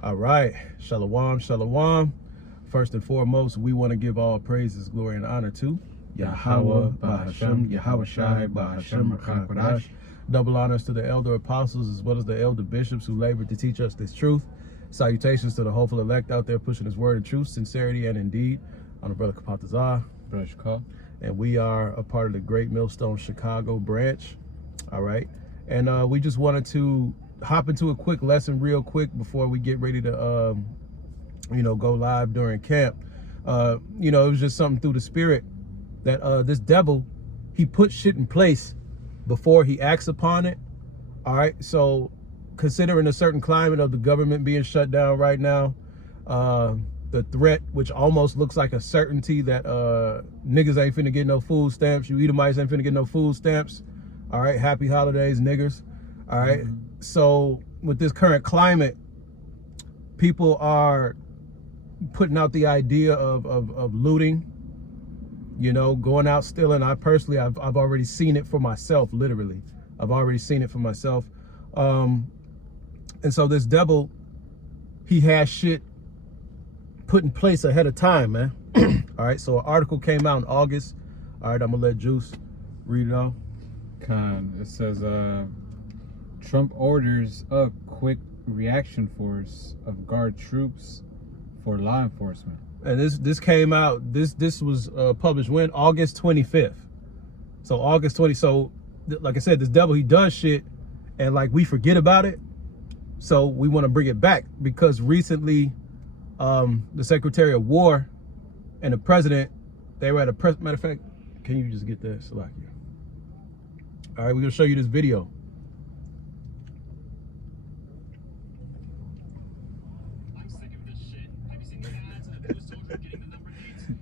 All right, shalom, shalom. First and foremost, we want to give all praises, glory, and honor to Yahweh, Bahashem, Yahweh Shai, Bahashem, Rakakadash. Double honors to the elder apostles as well as the elder bishops who labored to teach us this truth. Salutations to the hopeful elect out there pushing his word in truth, sincerity, and indeed. I'm the brother Kapatazar. And we are a part of the Great Millstone Chicago branch. All right. And we just wanted to hop into a quick lesson real quick before we get ready to, go live during camp. It was just something through the spirit that this devil, he put shit in place before he acts upon it. All right. So considering a certain climate of the government being shut down right now, the threat, which almost looks like a certainty that niggas ain't finna get no food stamps. You Edomites ain't finna get no food stamps. All right. Happy holidays, niggers. All right. So with this current climate, people are putting out the idea of looting, going out stealing. I personally, I've already seen it for myself, literally. I've already seen it for myself. And so this devil, he has shit put in place ahead of time, man. All right, so an article came out in August. All right, I'm gonna let Juice read it off. It says, Trump orders a quick reaction force of guard troops for law enforcement. And this came out, this was published when? August 25th. So August 20, so like I said, this devil, he does shit and like we forget about it. So we want to bring it back because recently the Secretary of War and the president, they were at a press, matter of fact, can you just get that, Salakia? All right, we're gonna show you this video.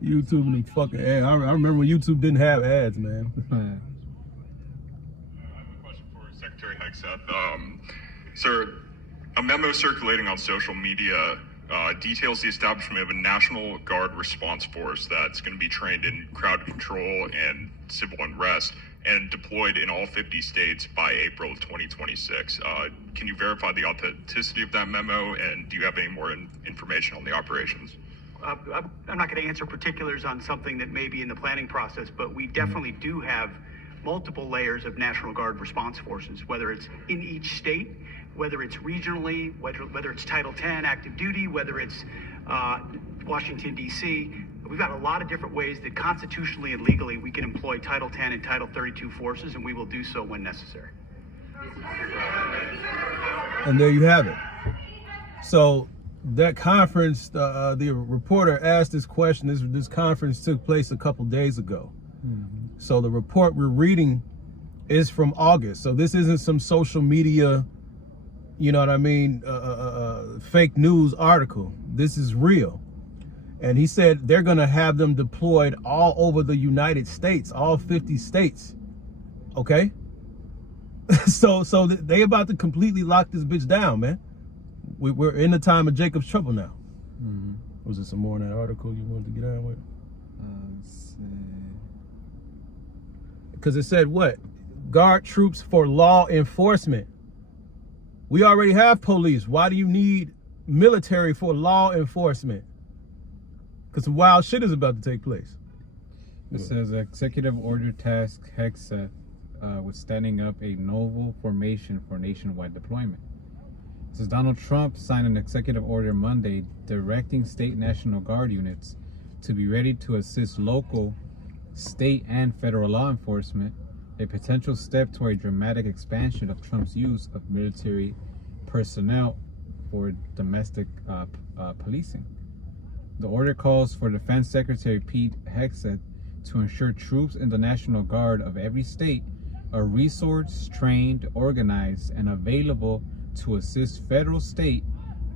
YouTube and them fucking ads. I remember when YouTube didn't have ads, man. I have a question for Secretary Hegseth. Sir, a memo circulating on social media details the establishment of a National Guard response force that's going to be trained in crowd control and civil unrest and deployed in all 50 states by April of 2026. Can you verify the authenticity of that memo, and do you have any more information on the operations? I'm not going to answer particulars on something that may be in the planning process, but we definitely do have multiple layers of National Guard response forces, whether it's in each state, whether it's regionally, whether it's Title 10 active duty, whether it's Washington, D.C. We've got a lot of different ways that constitutionally and legally we can employ Title 10 and Title 32 forces, and we will do so when necessary. And there you have it. So that conference, the reporter asked this question. This conference took place a couple days ago. So the report we're reading is from August. So this isn't some social media, fake news article. This is real. And he said they're going to have them deployed all over the United States, all 50 states. Okay? So they about to completely lock this bitch down, man. We're in the time of Jacob's trouble now. Was there some more in that article you wanted to get on with? Because it said what? Guard troops for law enforcement. We already have police. Why do you need military for law enforcement? Because some wild shit is about to take place. It says executive order task Hegseth with standing up a novel formation for nationwide deployment. It says Donald Trump signed an executive order Monday directing state National Guard units to be ready to assist local, state, and federal law enforcement, a potential step toward a dramatic expansion of Trump's use of military personnel for domestic policing. The order calls for Defense Secretary Pete Hegseth to ensure troops in the National Guard of every state are resourced, trained, organized, and available to assist federal, state,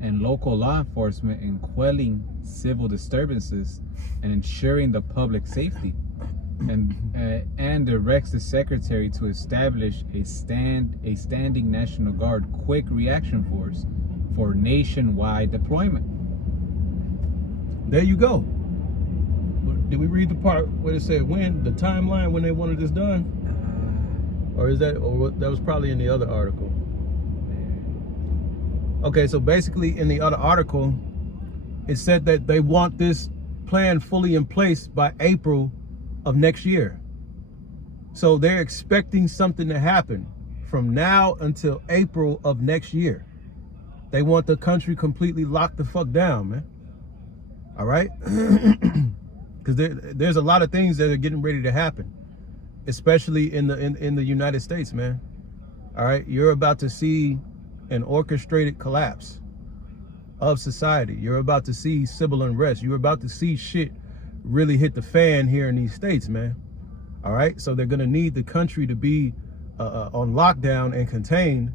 and local law enforcement in quelling civil disturbances and ensuring the public safety, and directs the secretary to establish a standing National Guard quick reaction force for nationwide deployment. There you go. Did we read the part where it said when, the timeline when they wanted this done? Or is that, or that was probably in the other article? Okay, so basically in the other article, it said that they want this plan fully in place by April of next year. So they're expecting something to happen from now until April of next year. They want the country completely locked the fuck down, man. All right? Because there's a lot of things that are getting ready to happen, especially in the United States, man. All right? You're about to see an orchestrated collapse of society. You're about to see civil unrest. You're about to see shit really hit the fan here in these states, man. All right? So they're going to need the country to be on lockdown and contained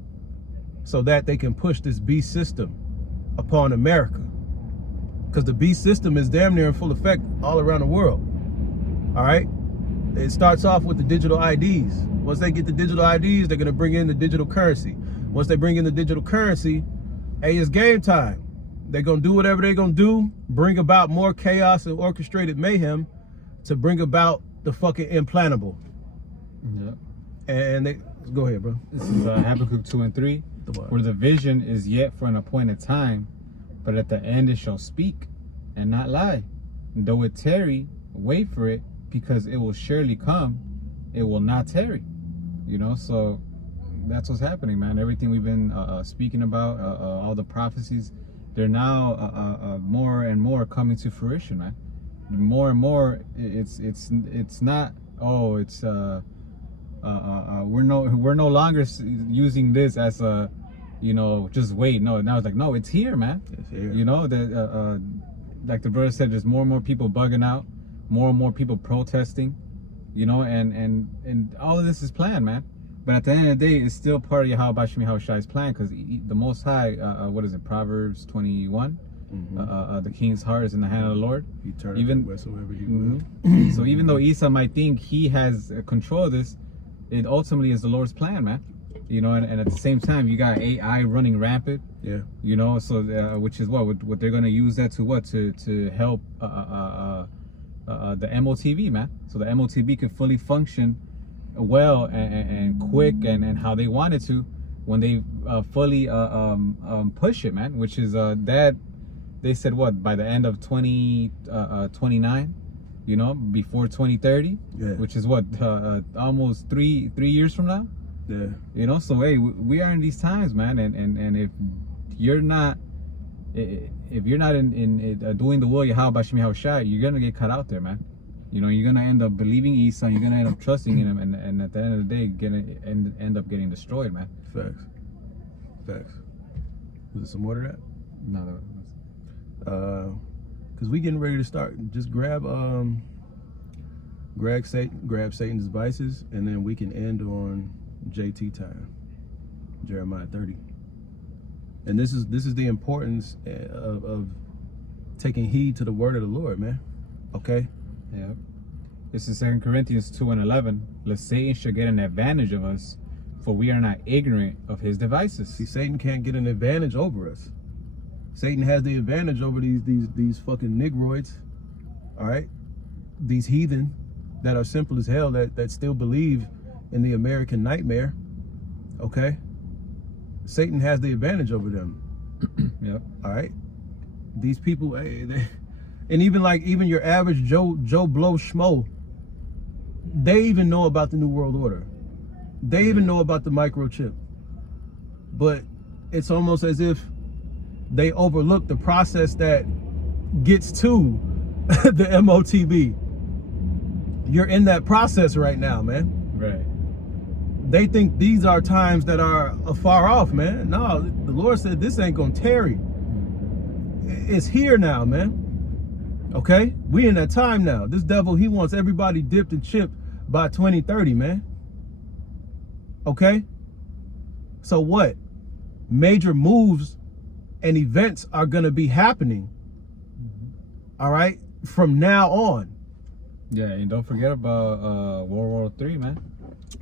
so that they can push this beast system upon America. Because the beast system is damn near in full effect all around the world. All right? It starts off with the digital IDs. Once they get the digital IDs, they're going to bring in the digital currency. Once they bring in the digital currency, hey, it's game time. They're going to do whatever they're going to do, bring about more chaos and orchestrated mayhem to bring about the fucking implantable. Yeah. And they, go ahead, bro. This is Habakkuk 2 and 3. Where the vision is yet for an appointed time, but at the end it shall speak and not lie. And though it tarry, wait for it, because it will surely come, it will not tarry. You know, so that's what's happening, man. Everything we've been speaking about, all the prophecies, they're now more and more coming to fruition, man. More and more, it's not, oh, it's we're no longer using this as a, you know, just wait. No, now it's like, no, it's here, man. It's here. You know, that like the brother said, there's more and more people bugging out, more and more people protesting, you know, and all of this is planned, man. But at the end of the day, it's still part of Yahweh Shai's plan, because the Most High, what is it, Proverbs 21? Mm-hmm. The king's heart is in the hand of the Lord. He turned even wheresoever he will. So even though Esau might think he has control of this, it ultimately is the Lord's plan, man. You know, and at the same time, you got AI running rampant. Yeah. You know, so which is what they're gonna use that to what to help the MOTV, man. So the MOTV can fully function well and quick and how they wanted to when they fully push it, man. Which is that they said what, by the end of 2029. You know, before 2030, yeah. Which is what, almost three years from now. Yeah. You know, so hey, we are in these times, man, and if you're not in doing the will of Yahweh Shai, you're gonna get cut out there, man. You know, you're gonna end up believing Esau, you're gonna end up trusting in him, and at the end of the day, end up getting destroyed, man. Facts. Is there some more to that? No. Because we getting ready to start. Just grab Satan's devices, and then we can end on JT time, Jeremiah 30. And this is the importance of taking heed to the word of the Lord, man. Okay? Yeah. This is 2 Corinthians 2 and 11. Lest Satan should get an advantage of us, for we are not ignorant of his devices. See, Satan can't get an advantage over us. Satan has the advantage over these fucking negroids, all right? These heathen that are simple as hell, that still believe in the American nightmare, okay? Satan has the advantage over them. Yep. All right? These people, and even your average Joe Blow Schmo, they even know about the New World Order. They even know about the microchip. But it's almost as if they overlook the process that gets to the MOTB. You're in that process right now, man. Right. They think these are times that are afar off, man. No, the Lord said this ain't gonna tarry. It's here now, man. Okay? We in that time now. This devil, he wants everybody dipped and chipped by 2030, man. Okay? So what? Major moves and events are going to be happening, all right, from now on. Yeah, and don't forget about World War III, man.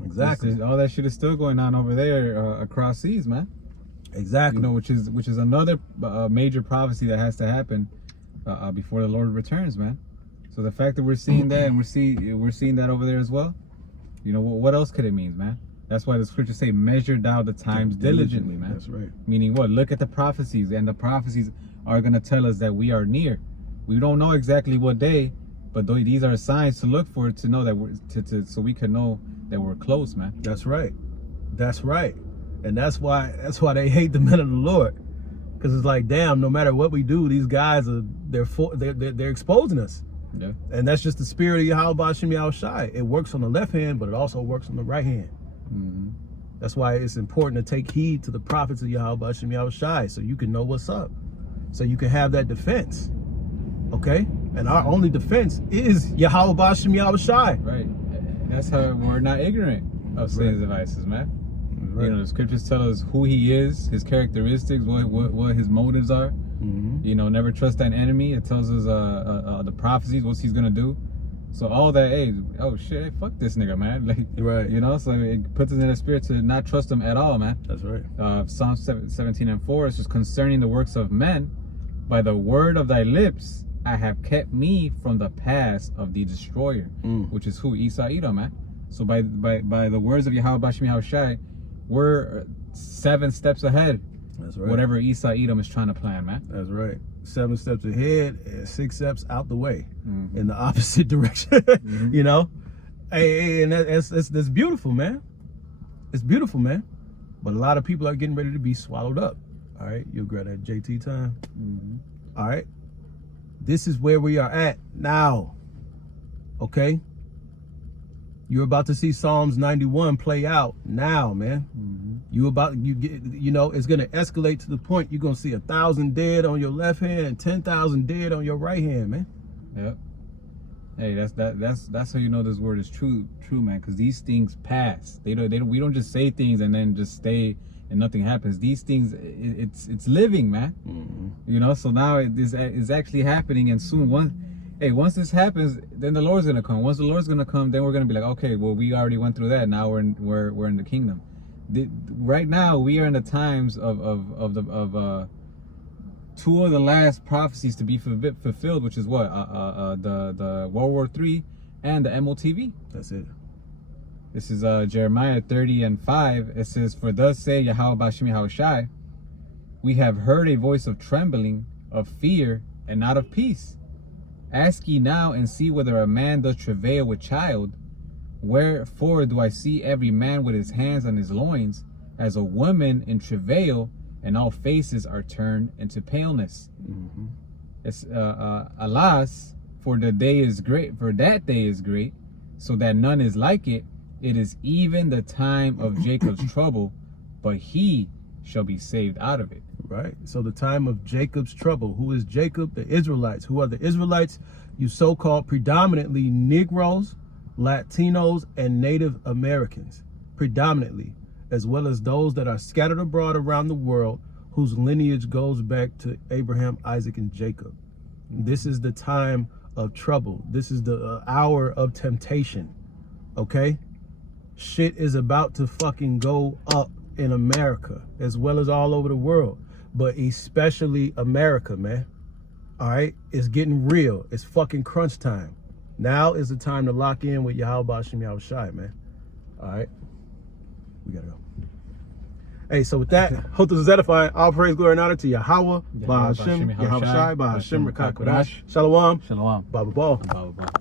Exactly. All that shit is still going on over there across seas, man. Exactly. You know, which is another major prophecy that has to happen before the Lord returns, man. So the fact that we're seeing that, and we're seeing that over there as well, you know, what else could it mean, man? That's why the scriptures say, measure thou the times diligently, man. That's right. Meaning what? Look at the prophecies, and the prophecies are going to tell us that we are near. We don't know exactly what day, but these are signs to look for, to know that we're so we can know that we're close, man. That's right. That's right. And that's why they hate the men of the Lord, because it's like, damn, no matter what we do, these guys they're exposing us. Yeah. And that's just the spirit of Yahweh Ba'Shem Yahushai. It works on the left hand, but it also works on the right hand. Mm-hmm. That's why it's important to take heed to the prophets of Yahweh Ba'Shem Yahushai, so you can know what's up, so you can have that defense. Okay? And our only defense is Yahweh Ba'Shem Yahushai. Right. That's how we're not ignorant of Satan's devices, man. Right. You know, the scriptures tell us who he is, his characteristics, what his motives are. Mm-hmm. You know, never trust an enemy. It tells us the prophecies, what he's gonna do. So all that, hey, oh shit, fuck this nigga, man. Like, Right. You know, so it puts us in a spirit to not trust him at all, man. That's right. Psalm 17:4 is just concerning the works of men. By the word of thy lips, I have kept me from the paths of the destroyer, which is who? Esau Edom, man. So by the words of Yahweh Ba'Shem Yahushai, we're 7 steps ahead. That's right. Whatever Esau Edom is trying to plan, man. That's right. 7 steps ahead and 6 steps out the way, Mm-hmm. in the opposite direction. You know, hey, and that's beautiful, man. It's beautiful, man. But a lot of people are getting ready to be swallowed up. All right, you'll grab that JT time. Mm-hmm. All right, this is where we are at now. Okay, you're about to see Psalms 91 play out now, man. You know, it's gonna escalate to the point you're gonna see 1,000 dead on your left hand and 10,000 dead on your right hand, man. Yep. Hey, that's how you know this word is true, man. Because these things pass. We don't just say things and then just stay and nothing happens. These things, it's living, man. You know. So now it's actually happening, and soon once this happens, then the Lord's gonna come. Once the Lord's gonna come, then we're gonna be like, okay, well, we already went through that. Now we're in the kingdom. Right now we are in the times of 2 of the last prophecies to be fulfilled, which is what the World War III and the MOTV. That's it. This is Jeremiah 30:5. It says, "For thus say Yahweh Ba'Shem Yahushai, we have heard a voice of trembling, of fear, and not of peace. Ask ye now and see whether a man does travail with child. Wherefore do I see every man with his hands on his loins, as a woman in travail, and all faces are turned into paleness." It's alas, for that day is great, so that none is like it. It is even the time of Jacob's trouble, but he shall be saved out of it. Right. So the time of Jacob's trouble. Who is Jacob? The Israelites. Who are the Israelites? You so-called predominantly Negroes, Latinos, and Native Americans, predominantly, as well as those that are scattered abroad around the world, whose lineage goes back to Abraham, Isaac, and Jacob. This is the time of trouble. This is the hour of temptation. Okay? Shit is about to fucking go up in America, as well as all over the world, but especially America, man. All right? It's getting real. It's fucking crunch time. Now is the time to lock in with Yahweh Ba'Shem Yahushai, man. All right? We gotta go. Hey, so with that, hope this is edifying. All praise, glory, and honor to Yahweh Ba'Shem Yahushai, Ba'Shem Rakakwadash. Shalom. Shalom. Baba Ball. Baba.